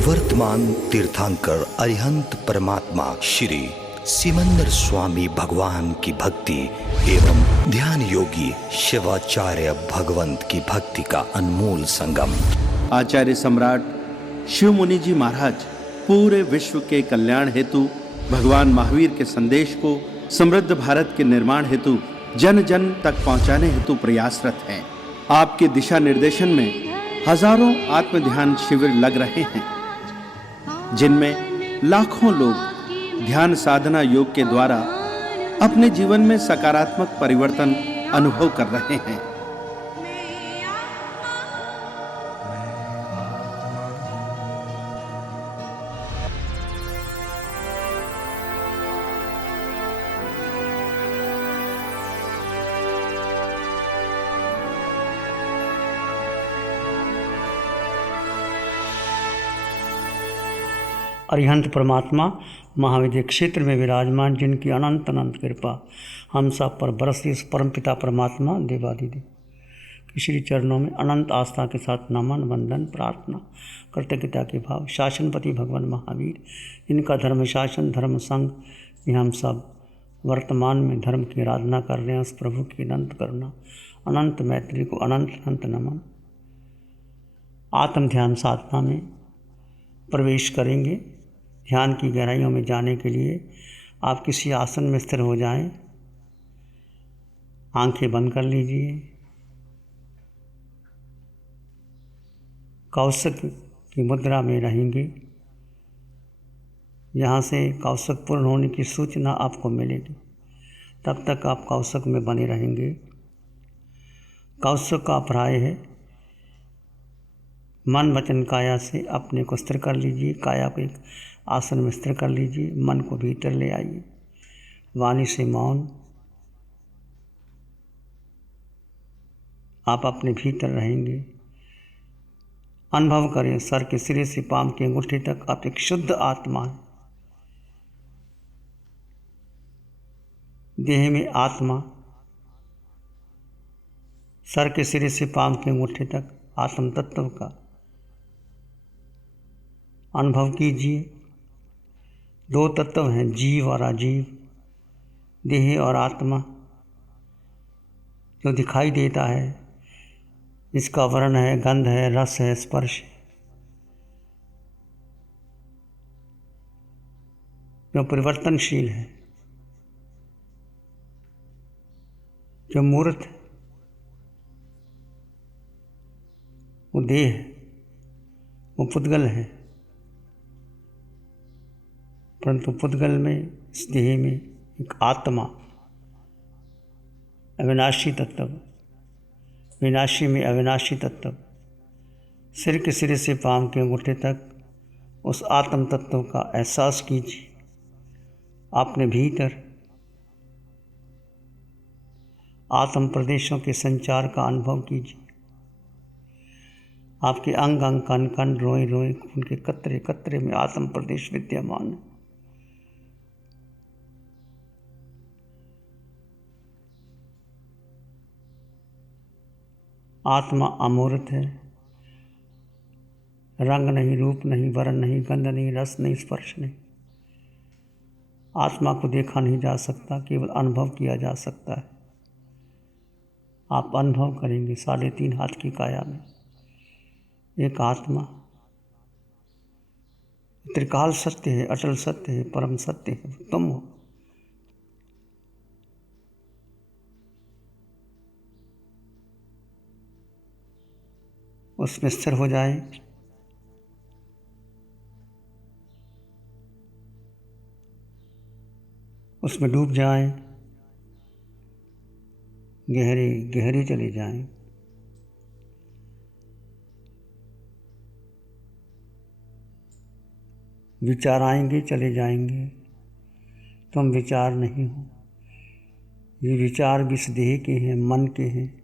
वर्तमान तीर्थंकर अरिहंत परमात्मा श्री सिमंदर स्वामी भगवान की भक्ति एवं ध्यान योगी शिवाचार्य भगवंत की भक्ति का अनमोल संगम। आचार्य सम्राट शिव मुनि जी महाराज पूरे विश्व के कल्याण हेतु भगवान महावीर के संदेश को समृद्ध भारत के निर्माण हेतु जन जन तक पहुंचाने हेतु प्रयासरत हैं। आपके दिशा निर्देशन में हजारों आत्म ध्यान शिविर लग रहे हैं, जिनमें लाखों लोग ध्यान साधना योग के द्वारा अपने जीवन में सकारात्मक परिवर्तन अनुभव कर रहे हैं। अरिहंत परमात्मा महाविद्य क्षेत्र में विराजमान, जिनकी अनंत अनंत कृपा हम सब पर बरसती, इस परमपिता परमात्मा देवादिदेव की श्री चरणों में अनंत आस्था के साथ नमन वंदन प्रार्थना कृतज्ञता के भाव। शासनपति भगवान महावीर, इनका धर्म शासन धर्म संघ में हम सब वर्तमान में धर्म की आराधना कर रहे हैं। उस प्रभु की अनंत करुणा अनंत मैत्री को अनंत अनंत नमन। आत्म ध्यान साधना में प्रवेश करेंगे। ध्यान की गहराइयों में जाने के लिए आप किसी आसन में स्थिर हो जाएं, आंखें बंद कर लीजिए। कौशिक की मुद्रा में रहेंगे। यहाँ से कौशिक पूर्ण होने की सूचना आपको मिलेगी, तब तक आप कौशिक में बने रहेंगे। कौशिक का प्राय है मन वचन काया से अपने को स्थिर कर लीजिए। काया को एक आसन में स्थिर कर लीजिए। मन को भीतर ले आइए। वाणी से मौन आप अपने भीतर रहेंगे। अनुभव करें सर के सिरे से पांव के अंगूठे तक आप एक शुद्ध आत्मा हैं। देह में आत्मा, सर के सिरे से पांव के अंगूठे तक आत्म तत्व का अनुभव कीजिए। दो तत्व हैं, जीव और अजीव, देह और आत्मा। जो दिखाई देता है, इसका वर्ण है, गंध है, रस है, स्पर्श है। जो परिवर्तनशील है, जो मूर्त है, वो देह है, वो पुद्गल है। परंतु पुद्गल में, इस देह में एक आत्मा, अविनाशी तत्व, विनाशी में अविनाशी तत्व, सिर के सिरे से पांव के अंगूठे तक उस आत्म तत्व का एहसास कीजिए। अपने भीतर आत्म प्रदेशों के संचार का अनुभव कीजिए। आपके अंग अंग कण कण रोए रोए खून के कतरे कतरे में आत्म प्रदेश विद्यमान है। आत्मा अमूर्त है। रंग नहीं, रूप नहीं, वर्ण नहीं, गंध नहीं, रस नहीं, स्पर्श नहीं। आत्मा को देखा नहीं जा सकता, केवल अनुभव किया जा सकता है। आप अनुभव करेंगे 3.5 हाथ की काया में एक आत्मा त्रिकाल सत्य है, अटल सत्य है, परम सत्य है। तुम हो। उसमें स्थिर हो जाए। उसमें डूब जाए। गहरे गहरे चले जाएं। विचार आएंगे, चले जाएंगे। तुम विचार नहीं हो। ये विचार भी इस देह के हैं, मन के हैं,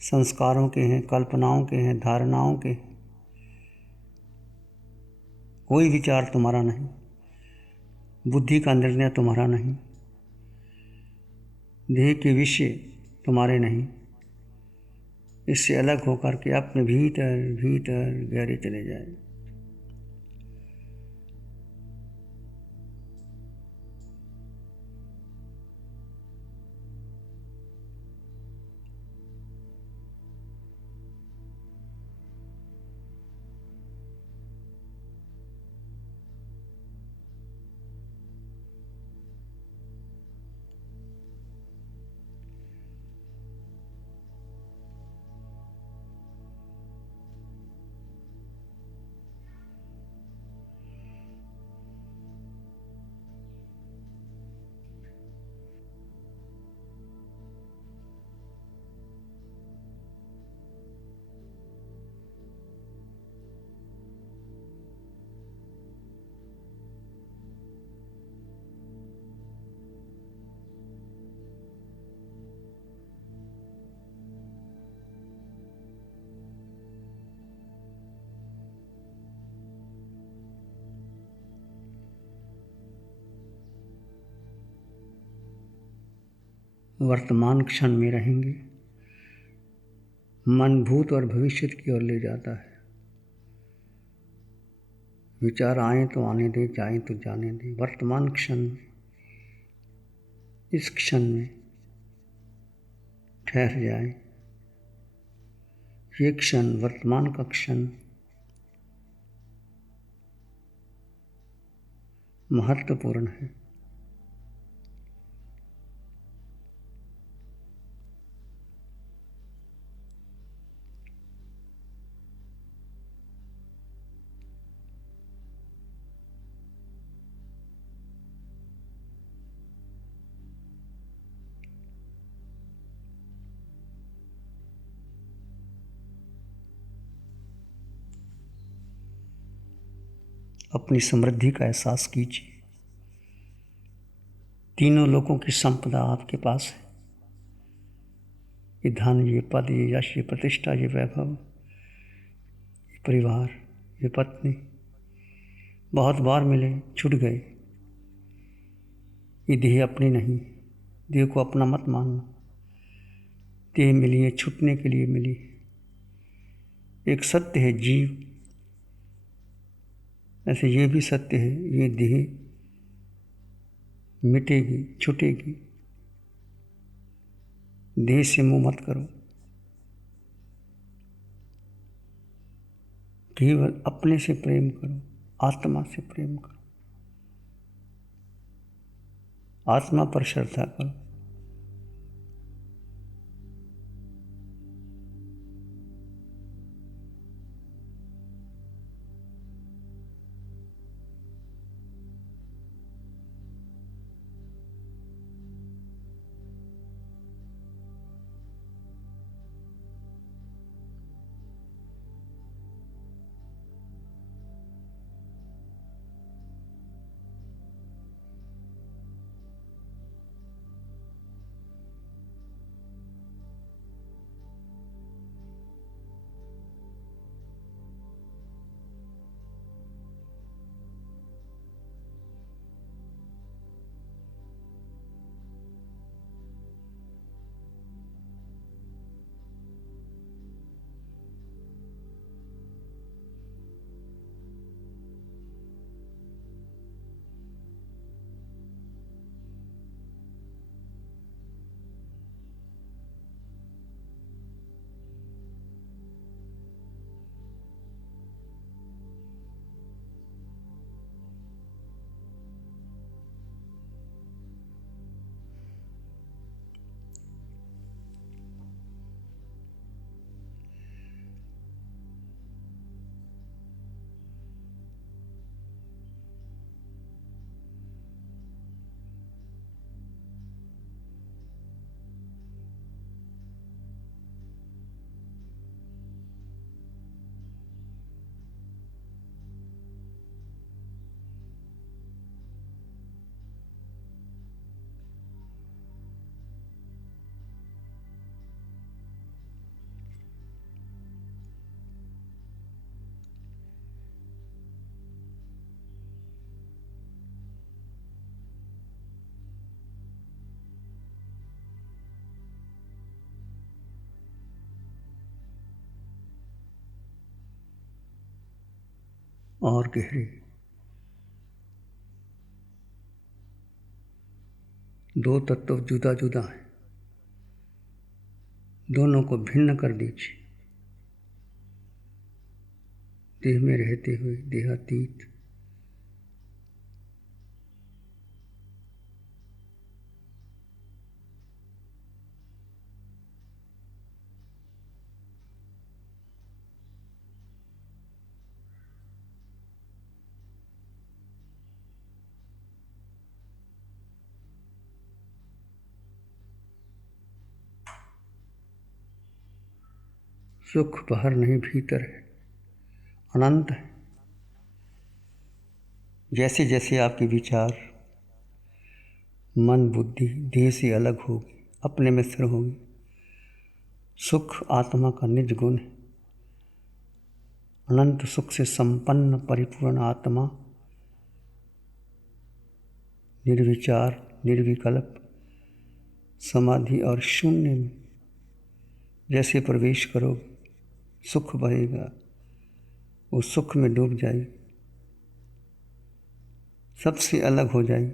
संस्कारों के हैं, कल्पनाओं के हैं, धारणाओं के हैं। कोई विचार तुम्हारा नहीं। बुद्धि का निर्णय तुम्हारा नहीं। देह के विषय तुम्हारे नहीं। इससे अलग होकर के अपने भीतर भीतर गहरे चले जाए। वर्तमान क्षण में रहेंगे। मन भूत और भविष्य की ओर ले जाता है। विचार आए तो आने दे, जाए तो जाने दे। वर्तमान क्षण में, इस क्षण में ठहर जाए। ये क्षण, वर्तमान का क्षण महत्वपूर्ण है। अपनी समृद्धि का एहसास कीजिए। तीनों लोगों की संपदा आपके पास है। ये धन, ये पद, ये यश, ये प्रतिष्ठा, ये वैभव, ये परिवार, ये पत्नी बहुत बार मिले, छूट गए। ये देह अपनी नहीं, देह को अपना मत मानना। देह मिली है छूटने के लिए मिली। एक सत्य है जीव, ऐसे ये भी सत्य है, ये देह मिटेगी, छूटेगी। देह से मुँह मत करो, केवल अपने से प्रेम करो, आत्मा से प्रेम करो, आत्मा पर श्रद्धा करो। और गहरी। दो तत्व जुदा जुदा हैं, दोनों को भिन्न कर दीजिए। देह में रहते हुए देहातीत, सुख बाहर नहीं भीतर है, अनंत है। जैसे जैसे आपके विचार, मन, बुद्धि देह से अलग होगी, अपने में स्थिर होगी, सुख आत्मा का निज गुण है। अनंत सुख से संपन्न परिपूर्ण आत्मा निर्विचार, निर्विकल्प, समाधि और शून्य में जैसे प्रवेश करोगे, सुख बहेगा, वो सुख में डूब जाएगी, सबसे अलग हो जाएगी।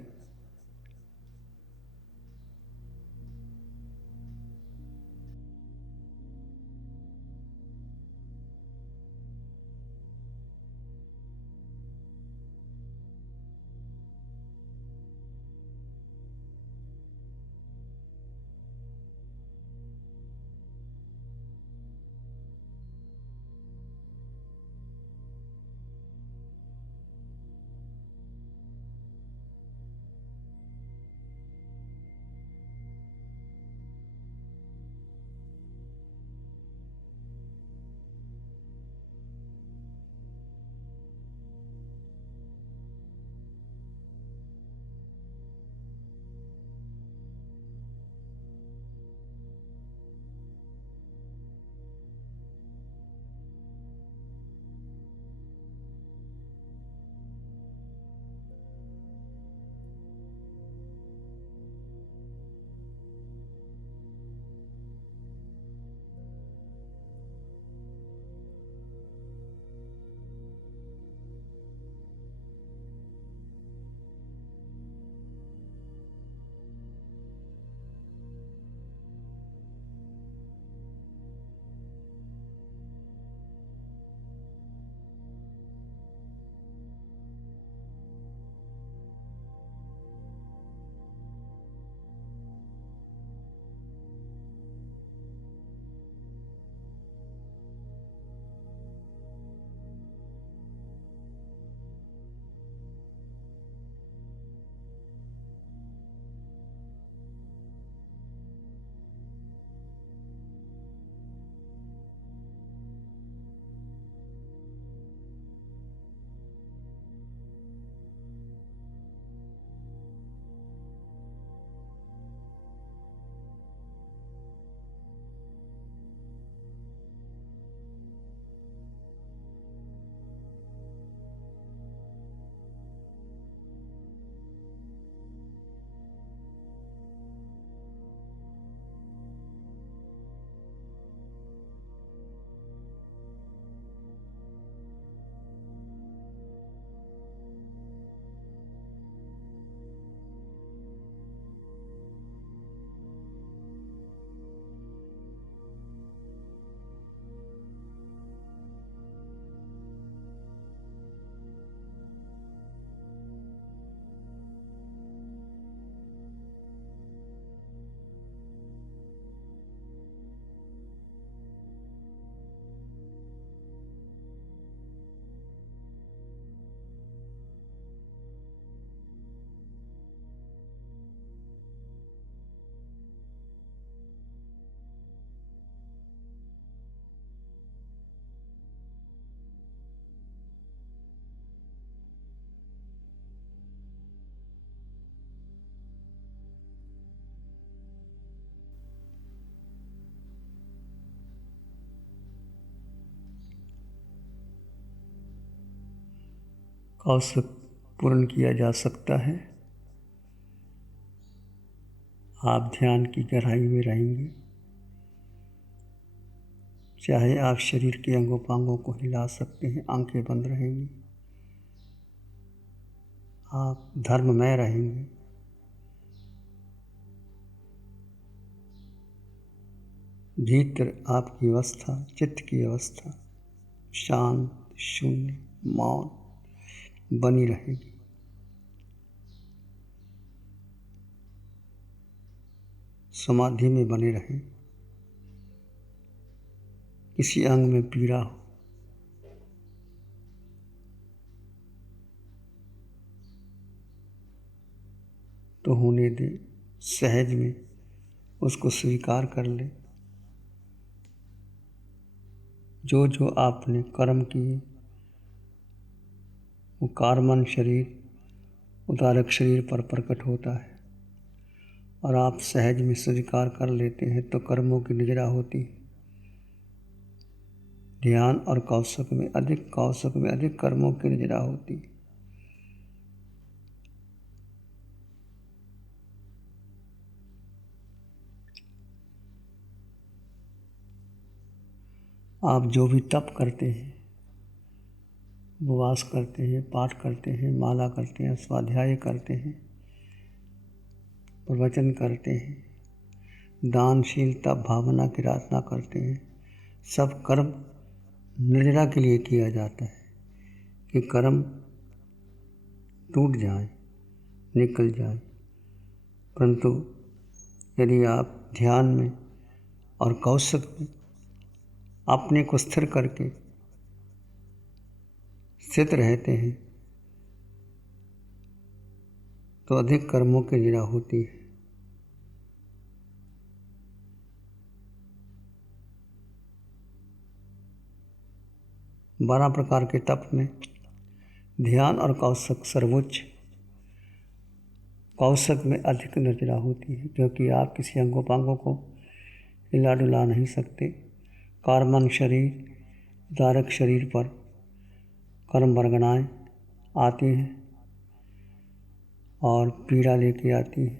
कौशक पूर्ण किया जा सकता है। आप ध्यान की गहराई में रहेंगे, चाहे आप शरीर के अंगों पांगों को हिला सकते हैं, आंखें बंद रहेंगी, आप धर्ममय रहेंगे। भीतर आपकी अवस्था, चित्त की अवस्था शांत, शून्य, मौन बनी रहेगी। समाधि में बने रहें। किसी अंग में पीड़ा हो तो होने दे, सहज में उसको स्वीकार कर ले। जो जो आपने कर्म किए वो कार्बन शरीर उदारक शरीर पर प्रकट होता है और आप सहज में स्वीकार कर लेते हैं तो कर्मों की निजरा होती है। ध्यान और कौशक में अधिक कर्मों की निजरा होती है। आप जो भी तप करते हैं, उपवास करते हैं, पाठ करते हैं, माला करते हैं, स्वाध्याय करते हैं, प्रवचन करते हैं, दानशील तप भावना की आराधना करते हैं, सब कर्म निर्जरा के लिए किया जाता है कि कर्म टूट जाए, निकल जाए। परंतु यदि आप ध्यान में और कौशक में अपने को स्थिर करके स्थित रहते हैं तो अधिक कर्मों की निरा होती है। बारह प्रकार के तप में ध्यान और कौशक सर्वोच्च। कौशक में अधिक निर्जरा होती है क्योंकि आप किसी अंगोपांगों को हिला डुला नहीं सकते। कार्बन शरीर, धारक शरीर पर कर्म वर्गणाएँ आती हैं और पीड़ा लेके आती है।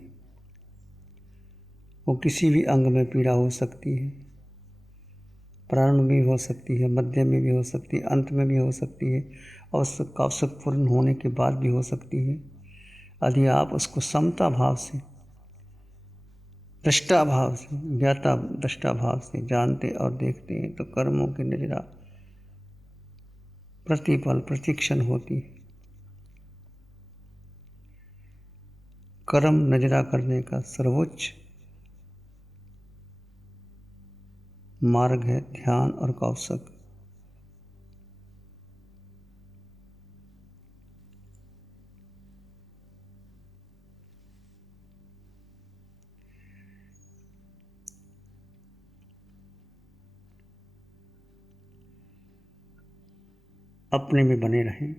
वो किसी भी अंग में पीड़ा हो सकती है, प्रारंभ में भी हो सकती है, मध्य में भी हो सकती है, अंत में भी हो सकती है और कौशक पूर्ण होने के बाद भी हो सकती है। यदि आप उसको समता भाव से, दृष्टा भाव से, ज्ञाता दृष्टा भाव से जानते और देखते हैं तो कर्मों की निजरा प्रतिपल प्रतिक्षण होती है। कर्म नजरा करने का सर्वोच्च मार्ग है ध्यान और कौशक। अपने में बने रहें।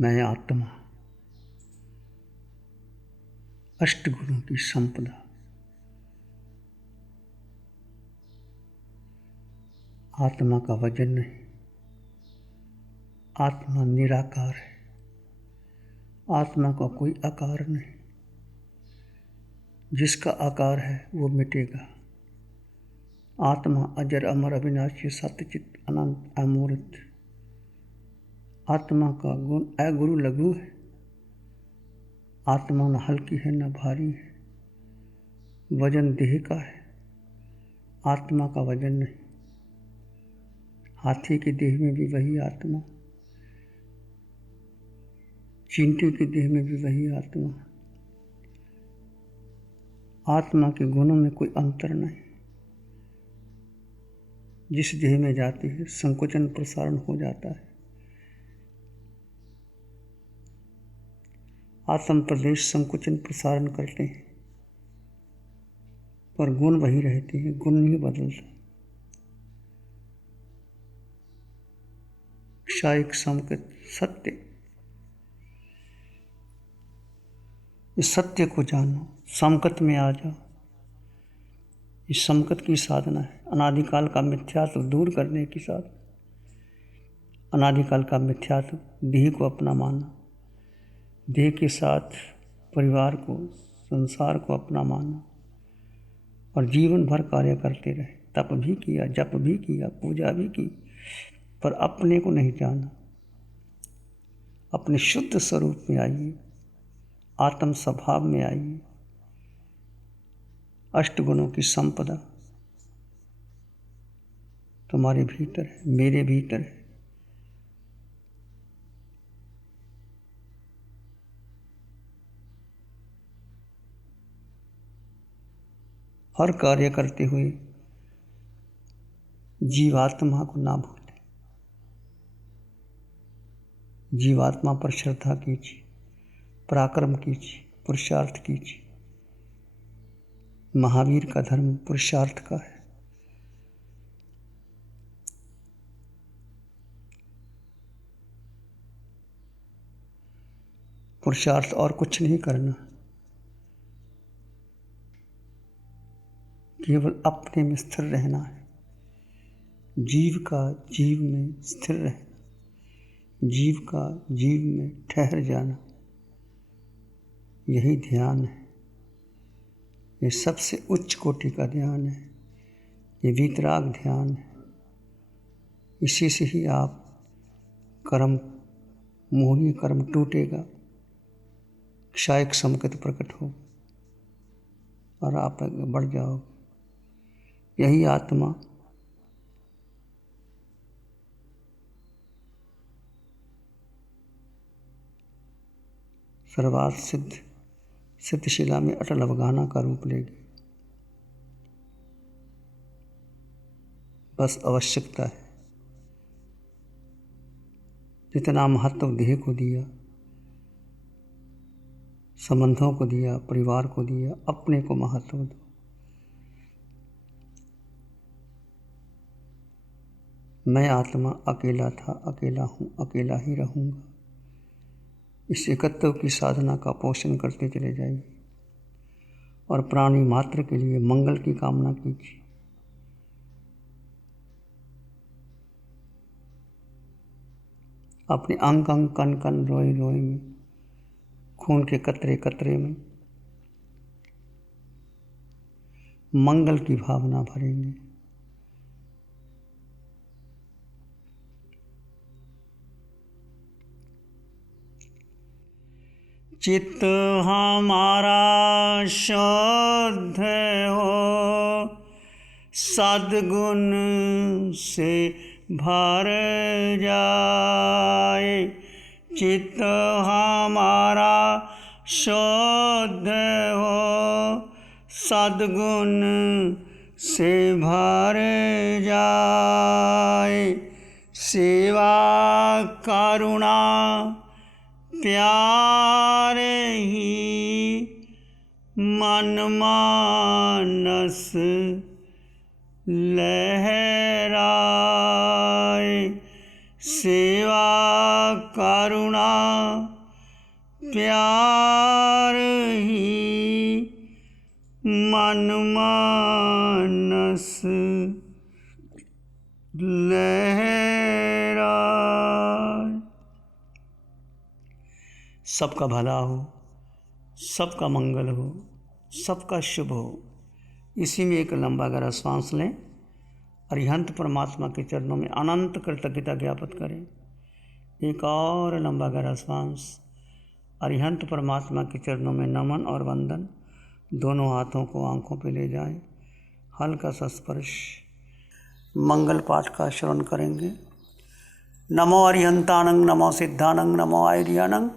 मैं आत्मा अष्टगुणों की संपदा, आत्मा का वजन नहीं, आत्मा निराकार है, आत्मा का कोई आकार नहीं, जिसका आकार है वो मिटेगा। आत्मा अजर अमर अविनाशी सत्यचित अनंत अमूर्त। आत्मा का गुण अगुरु लघु है। आत्मा न हल्की है न भारी है, वजन देह का है, आत्मा का वजन नहीं। हाथी के देह में भी वही आत्मा, चींटी के देह में भी वही आत्मा। आत्मा के गुणों में कोई अंतर नहीं। जिस देह में जाती है संकुचन प्रसारण हो जाता है। आत्म प्रदेश संकुचन प्रसारण करते हैं पर गुण वही रहते हैं, गुण नहीं बदलता। शायक संकेत सत्य, इस सत्य को जानो, संकट में आ जाओ। इस संकट की साधना है अनादिकाल का मिथ्यात्व दूर करने की साधना। अनादिकाल का मिथ्यात्व देह को अपना मानना, देह के साथ परिवार को, संसार को अपना मानना और जीवन भर कार्य करते रहे। तप भी किया, जप भी किया, पूजा भी की, पर अपने को नहीं जाना। अपने शुद्ध स्वरूप में आइए, आत्म स्वभाव में आइए। अष्टगुणों की संपदा तुम्हारे भीतर है, मेरे भीतर है। हर कार्य करते हुए जीवात्मा को ना भूलें। जीवात्मा पर श्रद्धा कीजिए, पराक्रम कीजिए, पुरुषार्थ कीजिए। महावीर का धर्म पुरुषार्थ का है। पुरुषार्थ और कुछ नहीं करना, केवल अपने में स्थिर रहना है। जीव का जीव में स्थिर रहना, जीव का जीव में ठहर जाना, यही ध्यान है। ये सबसे उच्च कोटि का ध्यान है, ये वीतराग ध्यान है। इसी से ही आप कर्म, मोहनीय कर्म टूटेगा, क्षायक संकेत प्रकट हो और आप आगे बढ़ जाओगे। यही आत्मा सर्वार्थ सिद्ध सिद्धशिला में अटल अवगाहना का रूप लेगी। बस आवश्यकता है, जितना महत्व देह को दिया, संबंधों को दिया, परिवार को दिया, अपने को महत्व दो। मैं आत्मा अकेला था, अकेला हूँ, अकेला ही रहूँगा। इस एकत्व की साधना का पोषण करते चले जाइए और प्राणी मात्र के लिए मंगल की कामना कीजिए। अपने अंग अंग, कण कण, रोए रोए में, खून के कतरे कतरे में मंगल की भावना भरेंगे। चित्त हमारा शुद्ध हो, सद्गुण से भर जाए। चित्त हमारा शुद्ध हो, सद्गुण से भर जाए। सेवा करुणा प्यार ही मन मानस लहराए। सेवा करुणा प्यार ही मन मानस लहराए। सबका भला हो, सबका मंगल हो, सबका शुभ हो। इसी में एक लंबा गहरा श्वास लें। अरिहंत परमात्मा के चरणों में अनंत कृतज्ञता ज्ञापित करें। एक और लंबा गहरा श्वास। अरिहंत परमात्मा के चरणों में नमन और वंदन। दोनों हाथों को आंखों पे ले जाएं। हल्का सा स्पर्श। मंगल पाठ का श्रवण करेंगे। नमो अरिहंतानंग, नमो सिद्धानंग, नमो आयर्यानंग,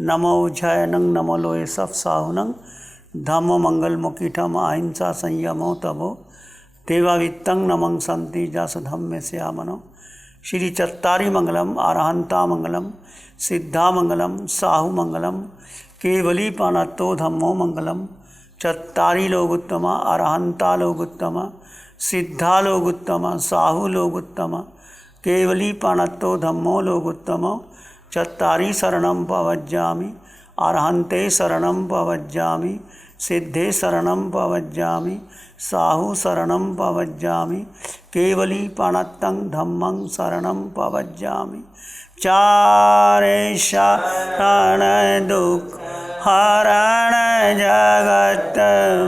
नमो उज्जयनंग, नमो लोये सब साहुनंग, धम्मो मंगल मुकीठम अहिंसा संयमो तभो देवावित्तं नमं संति जस धम्मे श्यामनो। श्री चत्तारी मंगलम, अरहंता मंगलम, सिद्धा मंगलम, साहु मंगलम, केवली पानत्तो धम्मो मंगलम। चत्तारी लोग उत्तमा, अरहंता लोग उत्तमा, सिद्धा लोग उत्तमा, साहु लोग उत्तमा, केवली पानत्तो धम्मो लोग उत्तमो। चत्तारी शरणं पवज्जामि, अरहन्ते शरणं पवज्जामि, सिद्धे शरणं पवज्जामि, साहु शरणं पवज्जामि, केवली पाणत्तं धम्मं शरणं पवज्जामि। चारे शरण दुख हरण जगत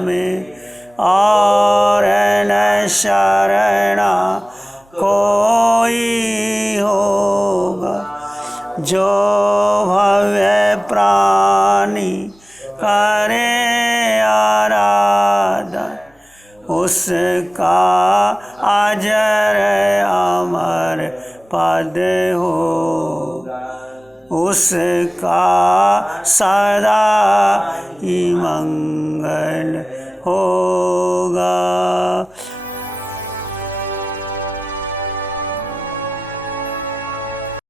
में, और न शरणा कोई होगा। जो भव्य प्राणी करे आराधन, उसका अजर अमर पद होगा। उसका सदा ही मंगल होगा।